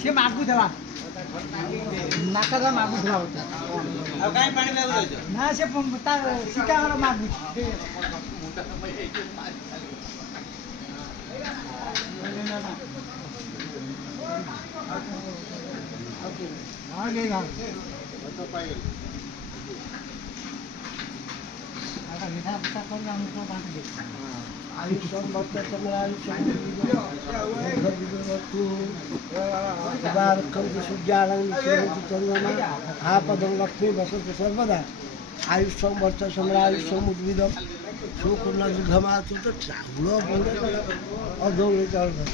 সে মাগু দেওয়া নাকাদা মাগু দেওয়া হচ্ছে না সে তার সীতা হলো মাগু মিঠা পিঠা করলে আমি তো বাঁধ দিই आयुष्मान भक्त हा पदं लक्ष्मी बसत सर्वदा आयुष्यम भक्त समरायुष्यमुद्भिदम सुपूर्ण दीर्घमाच तो चांगलं बोलत अधोगळे चालतं